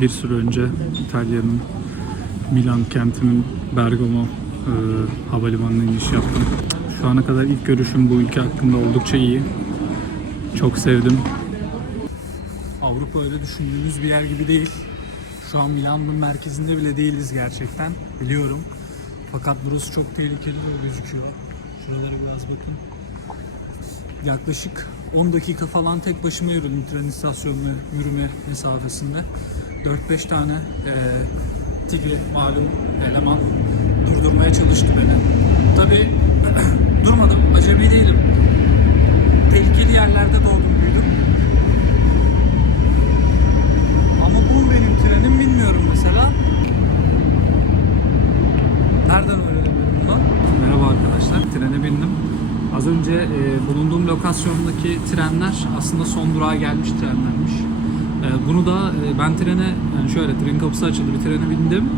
bir süre önce İtalya'nın Milan kentinin Bergamo havalimanına iniş yaptım. Şu ana kadar ilk görüşüm bu ülke hakkında oldukça iyi. Çok sevdim. Avrupa öyle düşündüğünüz bir yer gibi değil. Şu an Milan'ın merkezinde bile değiliz gerçekten. Biliyorum. Fakat burası çok tehlikeli gözüküyor. Şuralara biraz bakın. Yaklaşık 10 dakika falan tek başıma yürüdüm tren istasyonuna yürüme mesafesinde. 4-5 tane tipi malum eleman durdurmaya çalıştı beni. Tabii durmadım, acemi değilim. Tehlikeli yerlerde doğdum, büyüdüm. Ama bu benim trenim bilmiyorum mesela. Nereden öğrenebilirim bunu? Merhaba arkadaşlar, trene bindim. Az önce bulunduğum lokasyondaki trenler aslında son durağa gelmiş trenlermiş. Bunu da ben trene, yani şöyle tren kapısı açıldı, bir trene bindim.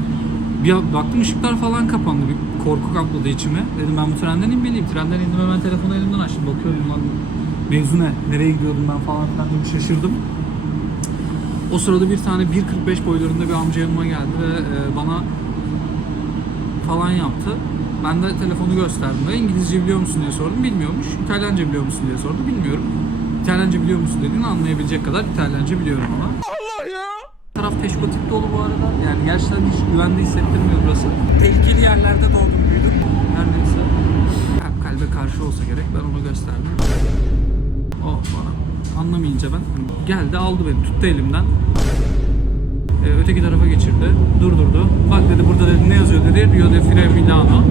Bir baktım ışıklar falan kapandı, bir korku kapladı içime. Dedim ben bu trenden inmeliyim. Trenden indim, hemen telefonu elimden açtım. Bakıyorum lan mevzu ne, nereye gidiyordum ben falan filan diye şaşırdım. O sırada bir tane 1.45 boylarında bir amca yanıma geldi ve bana falan yaptı. Ben de telefonu gösterdim ve İngilizce biliyor musun diye sordum, bilmiyormuş. İtalyanca biliyor musun diye sordum, bilmiyorum. İtalyanca biliyor musun dediğini anlayabilecek kadar İtalyanca biliyorum ama. Allah ya! Taraf peşkotik dolu bu arada. Yani gerçekten hiç güvende hissettirmiyor burası. Tehlikeli yerlerde doğdum, büyüdüm. Her neyse. Kalbe karşı olsa gerek, ben onu gösterdim. O bana anlamayınca ben geldi, aldı beni, tuttu elimden. Öteki tarafa geçirdi, durdurdu. Bak dedi, burada dedi, ne yazıyor dedi. Rio de Fire Milano.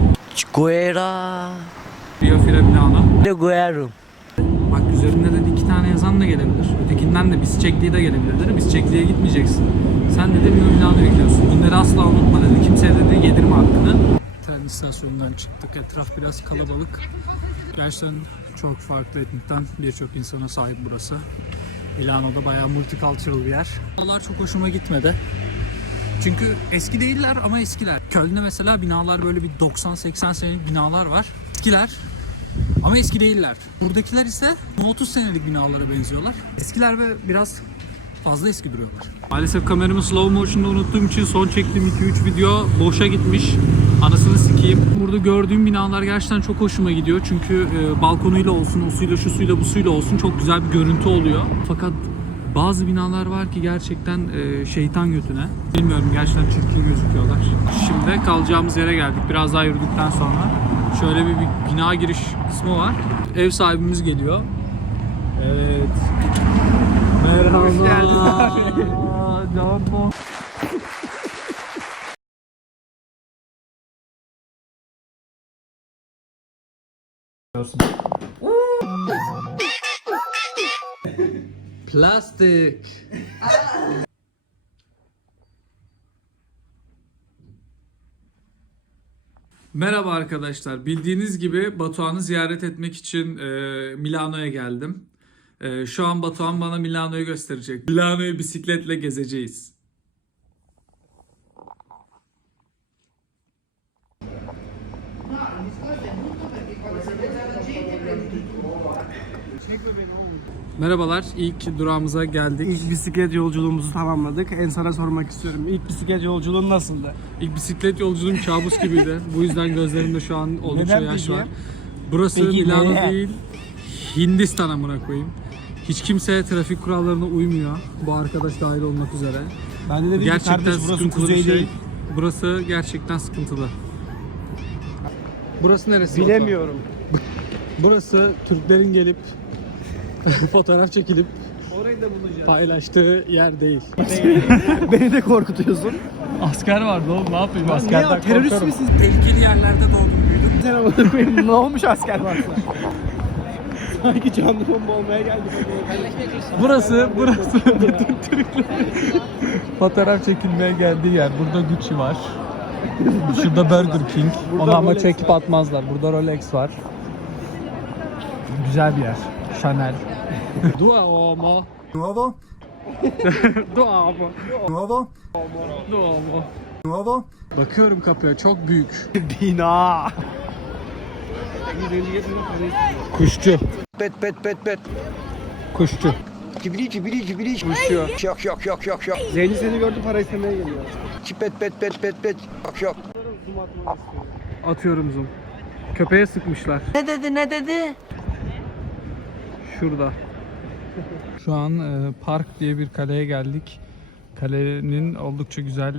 Guerra. Rio Fire Milano. De Guerra. Bak üzerinde dedi 2 tane yazan da gelebilir. Ötekinden de Bisçekli'ye de gelebilir dedi. Bisçekli'ye gitmeyeceksin. Sen dedi Rio Milano'ya gidiyorsun. Bunları asla unutma dedi. Kimseye dedi yedirme hakkını. Tren istasyonundan çıktık. Etraf biraz kalabalık. Gerçekten çok farklı etnikten birçok insana sahip burası. Milano'da bayağı multicultural bir yer. Buralar çok hoşuma gitmedi. Çünkü eski değiller ama eskiler. Köln'de mesela binalar böyle bir 90-80 senelik binalar var. Eskiler ama eski değiller. Buradakiler ise 30 senelik binalara benziyorlar. Eskiler ve biraz fazla eski duruyorlar. Maalesef kameramı slow motion'da unuttuğum için son çektiğim 2-3 video boşa gitmiş. Anasını sikeyim. Burada gördüğüm binalar gerçekten çok hoşuma gidiyor. Çünkü balkonuyla olsun, o suyla, şu suyla, bu suyla olsun çok güzel bir görüntü oluyor. Fakat bazı binalar var ki gerçekten şeytan götüne. Bilmiyorum, gerçekten çirkin gözüküyorlar. Şimdi kalacağımız yere geldik. Biraz daha yürüdükten sonra şöyle bir bina giriş kısmı var. Ev sahibimiz geliyor. Evet. Merhaba. Hoş geldin. Canım. Plastik. Merhaba arkadaşlar. Bildiğiniz gibi Batuhan'ı ziyaret etmek için Milano'ya geldim. Şu an Batuhan bana Milano'yu gösterecek. Milano'yu bisikletle gezeceğiz. Merhabalar, ilk durağımıza geldik. İlk bisiklet yolculuğumuzu tamamladık. En sana sormak istiyorum. İlk bisiklet yolculuğun nasıldı? İlk bisiklet yolculuğum kabus gibiydi. Bu yüzden gözlerimde şu an oldukça Neden yaş peki? var. Burası Peki Milano neden? değil, Hindistan amına koyayım. Hiç kimse trafik kurallarına uymuyor. Bu arkadaş dahil olmak üzere. Ben de dedim ki Gerçekten kardeş burası sıkıntılı kuzey bir şey. değil. Burası gerçekten sıkıntılı. Burası neresi? Bilemiyorum. Burası Türklerin gelip fotoğraf çekilip Orayı da bulacağız. paylaştığı yer değil. Beni de korkutuyorsun. Asker vardı oğlum, ne yapayım? Ne ya, terörist misiniz? Tehlikeli yerlerde doğdum, büyüdüm. Sen amına koyayım, ne olmuş asker varsa? Sanki canlı bomba olmaya geldik. Burası bütün Türkler fotoğraf çekilmeye geldiği yer. Burada Gucci var. Şurada Burger King. Onu ama Rolex çekip atmazlar. Burada Rolex var. Güzel bir yer. Chanel. Duomo. Nuovo? Duomo. Nuovo? Duomo. Nuovo? Bakıyorum kapıya, çok büyük. Bina. Kuşçu. Pet pet pet pet. Kuşçu. Cibili. Uçuyor. Şok. Zenci seni gördü, para istemeye geliyor. Çipet pet. Şok. Zoom atmanı istiyor. Atıyorum zoom. Köpeğe sıkmışlar. Ne dedi? Şurada. Şu an Park diye bir kaleye geldik. Kalenin oldukça güzel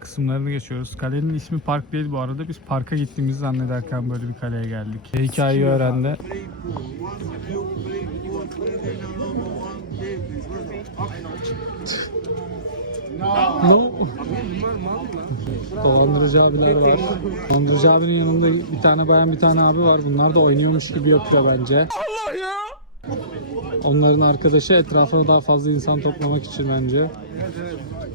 kısımlarını geçiyoruz. Kalenin ismi Park değil bu arada. Biz parka gittiğimizi zannederken böyle bir kaleye geldik. Hikayeyi öğrendi. No. Dolandırıcı abiler var. Dolandırıcı abinin yanında bir tane bayan bir tane abi var. Bunlar da oynuyormuş gibi yapıyor bence. Allah ya! Onların arkadaşı etrafına daha fazla insan toplamak için bence.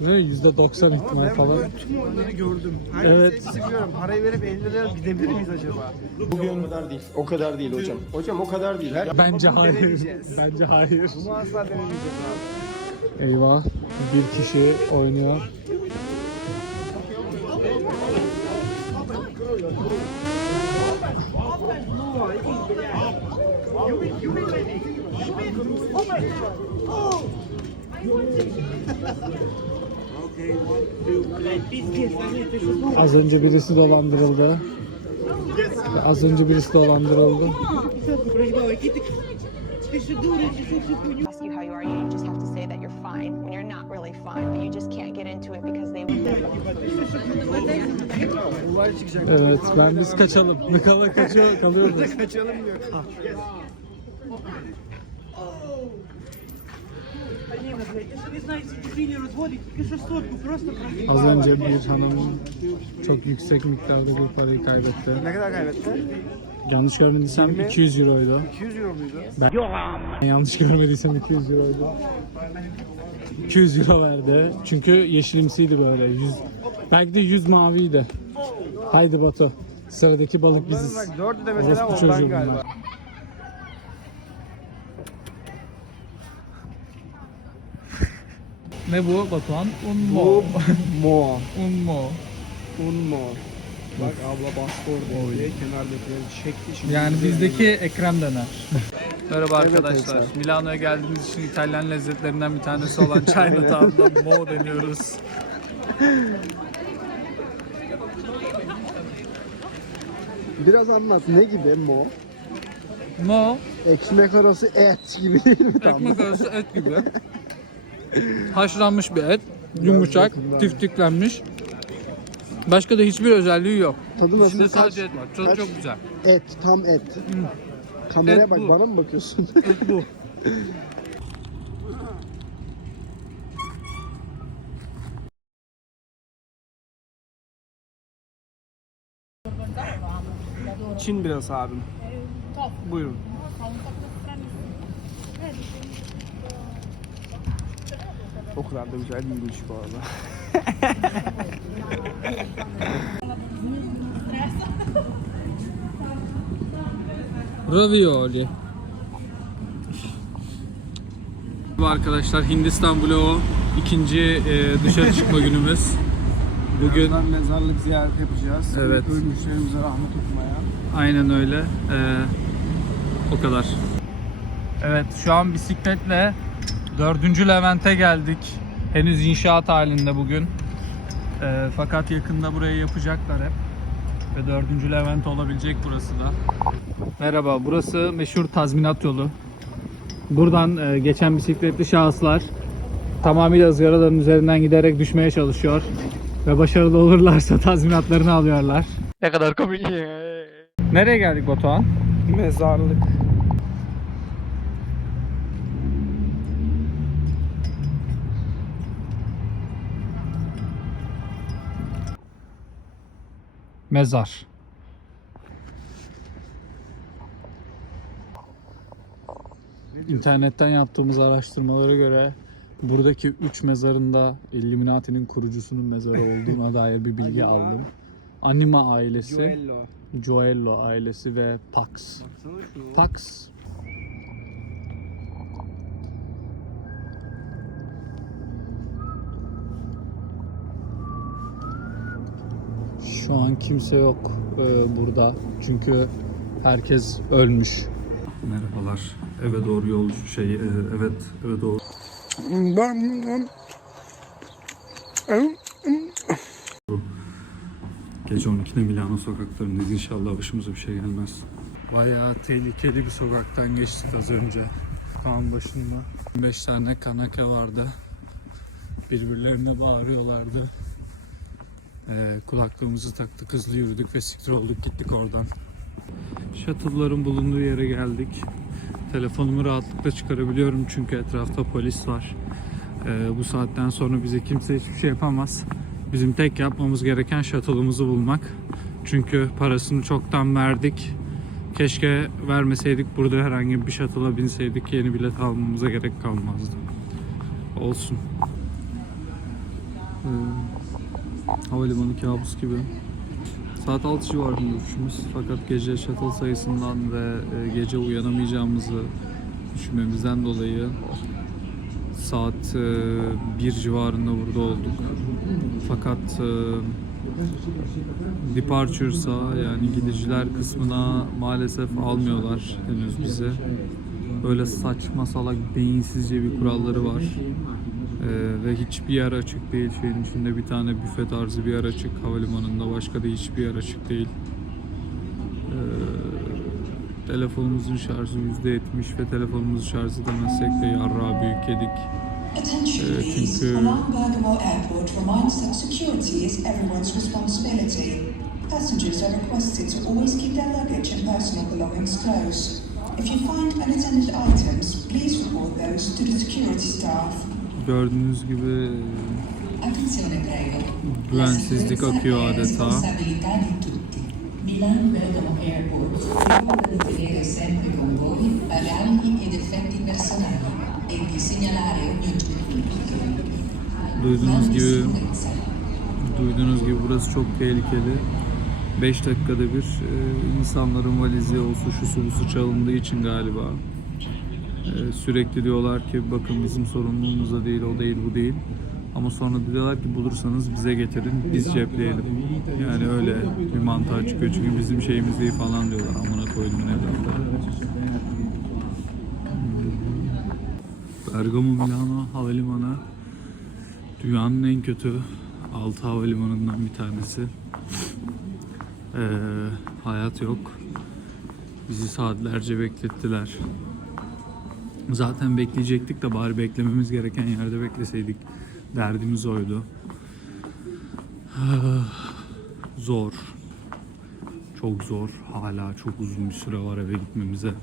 Ve %90 ihtimal falan. Tüm onları gördüm. Evet. Seviyorum. Parayı verip 50 liraya gidebilir miyiz acaba? Bugün o kadar değil. O kadar değil hocam. Hocam o kadar değil. Bence hayır. denemeyeceğiz. Bence hayır. Bunu asla denemeyeceğiz abi. Eyvah. Bir kişi oynuyor. Az önce birisi dolandırıldı. Az önce birisi dolandırıldı. Ask you how you are, you just have to say that you're fine when you're not really fine, but you just can't get into it because they Olay çıkacak. Evet, biz kaçalım. Kalıyoruz. Kaçalım diyor. Az önce bir hanım çok yüksek miktarda bir parayı kaybetti. Ne kadar kaybetti? Yanlış görmediysem 200 euroydu. 200 euro muydu? Ben yanlış görmediysem 200 euroydu. 200 euro verdi. Çünkü yeşilimsiydi böyle. Belki de 100 maviydi. Haydi Batu. Sıradaki balık biziz. Bak 4'ü de mesela Orospu ondan çocuğu galiba. bunlar. Ne bu Batuhan? Bu mo. Unmo. Bak abla bastı orada diye kenardakileri çekti. Şimdi Yani bize bizdeki Ekrem döner. Merhaba Evet, arkadaşlar. evet. Milano'ya geldiğimiz için İtalyan lezzetlerinden bir tanesi olan Chinatown'da mo deniyoruz. Biraz anlat ne gibi mo? Mo, Ekmek arası et gibi değil mi tam? ekmek arası et gibi. Haşlanmış bir et. Yumuşak, yakından. tiftiklenmiş. Başka da hiçbir özelliği yok. Tadı nasıl? İçinde sadece et var. Çok, kaç- çok güzel. Et, tam et. Kameraya Et bak, bu. bana mı bakıyorsun? Et bu. Çin birası abim. Buyurun. O kadar da güzel değilmiş bu arada. Ravioli. Bu arkadaşlar Hindistan vlogu ikinci dışarı çıkma günümüz. Bugün Birazdan mezarlık ziyareti yapacağız. Evet. Ölmüşlerimize rahmet okumaya. aynen öyle. O kadar. Evet, şu an bisikletle 4. Levent'e geldik. Henüz inşaat halinde bugün. Fakat yakında burayı yapacaklar hep. Ve 4. Levent olabilecek burası da. Merhaba, burası meşhur tazminat yolu. Buradan geçen bisikletli şahıslar tamamıyla ızgaraların üzerinden giderek düşmeye çalışıyor. Ve başarılı olurlarsa tazminatlarını alıyorlar. Ne kadar komik. Nereye geldik Batuhan? Mezarlık. Mezar. İnternetten yaptığımız araştırmalara göre buradaki 3 mezarında Illuminati'nin kurucusunun mezarı olduğuna dair bir bilgi aldım. Anima ailesi, Joello. Joello ailesi ve Pax. Baksana şunu. Pax. Şu an kimse yok burada çünkü herkes ölmüş. Merhabalar. eve doğru yol eve doğru. Gece 12'de Milano sokaklarındayız. İnşallah başımıza bir şey gelmez. Bayağı tehlikeli bir sokaktan geçtik az önce. Dağın başında 5 tane kanaka vardı. Birbirlerine bağırıyorlardı. Kulaklığımızı taktık, hızlı yürüdük ve siktir olduk gittik oradan. Shuttle'ların bulunduğu yere geldik. Telefonumu rahatlıkla çıkarabiliyorum çünkü etrafta polis var. Bu saatten sonra bize kimse hiçbir şey yapamaz. Bizim tek yapmamız gereken shuttle'ımızı bulmak. Çünkü parasını çoktan verdik. Keşke vermeseydik, burada herhangi bir shuttle'a binseydik, yeni bilet almamıza gerek kalmazdı. Olsun. Havalimanı kabus gibi. Saat 6 civarında uçuşumuz. Fakat gece shuttle sayısından ve gece uyanamayacağımızı düşünmemizden dolayı saat 1 civarında burada olduk. Fakat departure'sa, yani gidiciler kısmına maalesef almıyorlar henüz bizi. Böyle saçma salak beyinsizce bir kuralları var. Ve hiçbir yer açık değil. Şeyin içinde bir tane büfe tarzı bir yer açık havalimanında, başka da hiçbir yer açık değil. Telefonumuzun şarjı %70 ve telefonumuzu şarj edemezsek de yarrağı büyük yedik. Çünkü Alarm Bergamo Airport reminds that security is everyone's responsibility. Passengers are requested to always keep their luggage and personal belongings close. If you find unattended items, please report those to the security staff. gördüğünüz gibi güvensizlik akıyor adeta. Milan Bergamo Airport ricorda di tenere sempre con voi bagagli ed effetti personali e di segnalare ogni oggetto Duyduğunuz gibi burası çok tehlikeli. 5 dakikada bir insanların valizi olsun şusu busu çalındığı için galiba sürekli diyorlar ki bakın bizim sorumluluğumuzda değil, o değil, bu değil. Ama sonra diyorlar ki bulursanız bize getirin, biz cepleyelim. Yani öyle bir mantığa çıkıyor çünkü bizim şeyimiz değil falan diyorlar. Amına koydum evlatları. Bergamo Milano Havalimanı dünyanın en kötü 6 havalimanından bir tanesi. Hayat yok. Bizi saatlerce beklettiler. Zaten bekleyecektik de bari beklememiz gereken yerde bekleseydik. Derdimiz oydu. Zor. Çok zor. Hala çok uzun bir süre var eve gitmemize.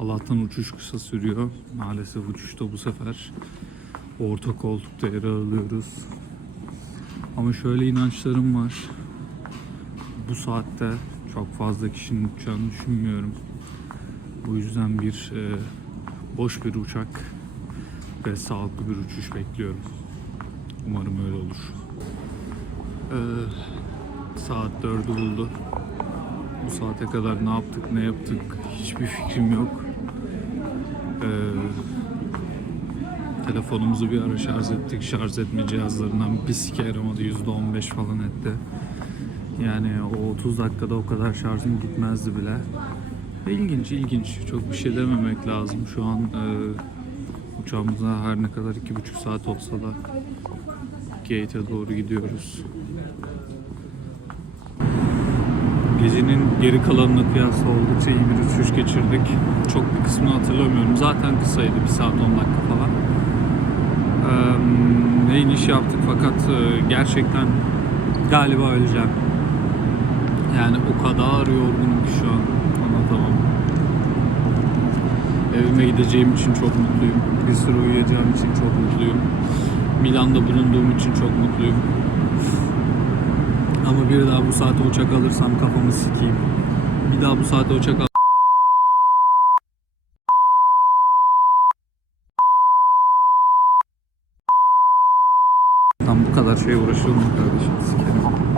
Allah'tan uçuş kısa sürüyor. Maalesef uçuşta bu sefer orta koltukta yer alıyoruz. Ama şöyle inançlarım var. Bu saatte çok fazla kişinin uçacağını düşünmüyorum. Bu yüzden boş bir uçak ve sağlıklı bir uçuş bekliyorum. Umarım öyle olur. Saat 4'ü buldu. Bu saate kadar ne yaptık, ne yaptık hiçbir fikrim yok. Telefonumuzu bir ara şarj ettik. Şarj etme cihazlarından bir sike yaramadı. %15 falan etti. Yani o 30 dakikada o kadar şarjım gitmezdi bile. İlginç. Çok bir şey dememek lazım. Şu an uçağımıza her ne kadar 2,5 saat olsa da gate'e doğru gidiyoruz. Gecenin geri kalanına kıyasla oldukça iyi bir uçuş geçirdik. Çok bir kısmını hatırlamıyorum. Zaten kısaydı. 1 saat 10 dakika falan. Ne iniş yaptık fakat gerçekten galiba öleceğim. Yani o kadar yorgunum ki şu an. Anlatamam. Evime gideceğim için çok mutluyum. Bir süre uyuyacağım için çok mutluyum. Milan'da bulunduğum için çok mutluyum. Ama bir daha bu saate uçak alırsam kafamı sikeyim. Bir daha bu saate uçak Tam bu kadar şeye uğraşılır mı kardeşim? Sikerim.